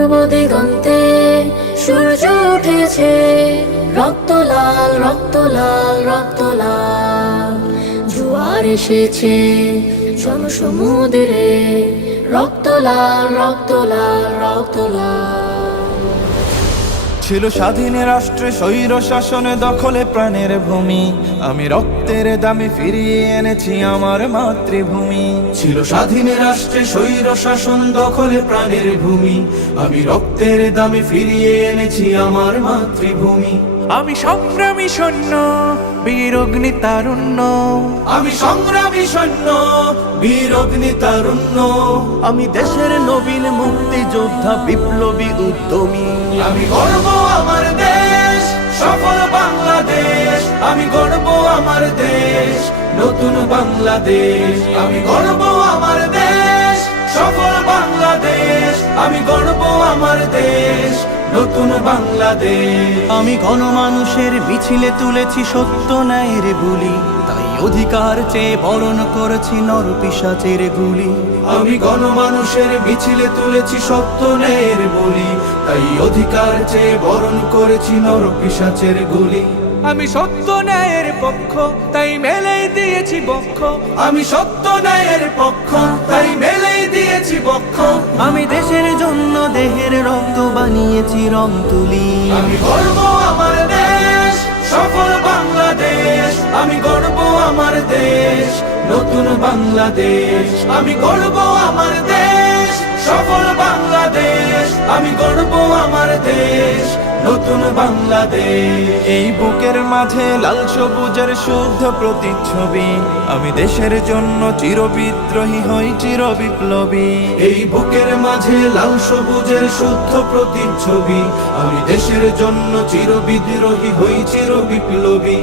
পূর্ব দিগন্তে সূর্য উঠেছে, রক্ত লাল রক্ত লাল রক্ত লাল। জোয়ার এসেছে জনসমুদ্রে, রক্ত লাল রক্ত লাল রক্ত লাল। ছিল স্বাধীন রাষ্ট্রে স্বৈর শাসন দখলে প্রাণের ভূমি, আমি রক্তের দামে ফিরিয়ে এনেছি আমার মাতৃভূমি। ছিল স্বাধীন রাষ্ট্রে স্বৈর শাসন দখলে প্রাণের ভূমি, আমি রক্তের দামে ফিরিয়ে এনেছি আমার মাতৃভূমি। আমি সংগ্রামী সৈন্য, বীর অগ্নি তারুণ্য। আমি সংগ্রামী সৈন্য, বীর অগ্নি তারুণ্য। আমি দেশের নবীন মুক্তিযোদ্ধা, বিপ্লবী উদ্যমী। আমি গর্ব আমার দেশ, সফল বাংলাদেশ। আমি গর্ব আমার দেশ, নতুন বাংলাদেশ। আমি গর্ব আমার দেশ, সফল বাংলাদেশ। আমি গর্ব আমার দেশ, নতুন বাংলাদেশ। আমি গণমানুষের মিছিলে তুলেছি সত্য ন্যায়ের বুলি, তাই অধিকার চেয়ে বরণ করেছি নর পিশাচের গুলি। আমি গণমানুষের মিছিলে তুলেছি সত্য ন্যায়ের বলি, তাই অধিকার চেয়ে বরণ করেছি নর পিশাচের গুলি। আমি সত্য ন্যায়ের পক্ষ, তাই মেলেই দিয়েছি বক্ষ। আমি সত্য ন্যায়ের পক্ষ, তাই মেলেই দিয়েছি বক্ষ। আমি দেশের জন্য দেহের রক্ত বানিয়েছি রং তুলি। আমি গর্ব আমার দেশ, সফল বাংলাদেশ। আমি গর্ব আমার দেশ, নতুন বাংলাদেশ। আমি গর্ব আমার দেশ, সফল বাংলাদেশ। আমি গর্ব আমার দেশ, নতুন বাংলাদেশ। এই বুকের মাঝে লাল সবুজের শুদ্ধ প্রতিচ্ছবি, আমি দেশের জন্য চির বিদ্রোহী হই চির বিপ্লবী। এই বুকের মাঝে লাল সবুজের শুদ্ধ প্রতিচ্ছবি, আমি দেশের জন্য চির বিদ্রোহী হই চির বিপ্লবী।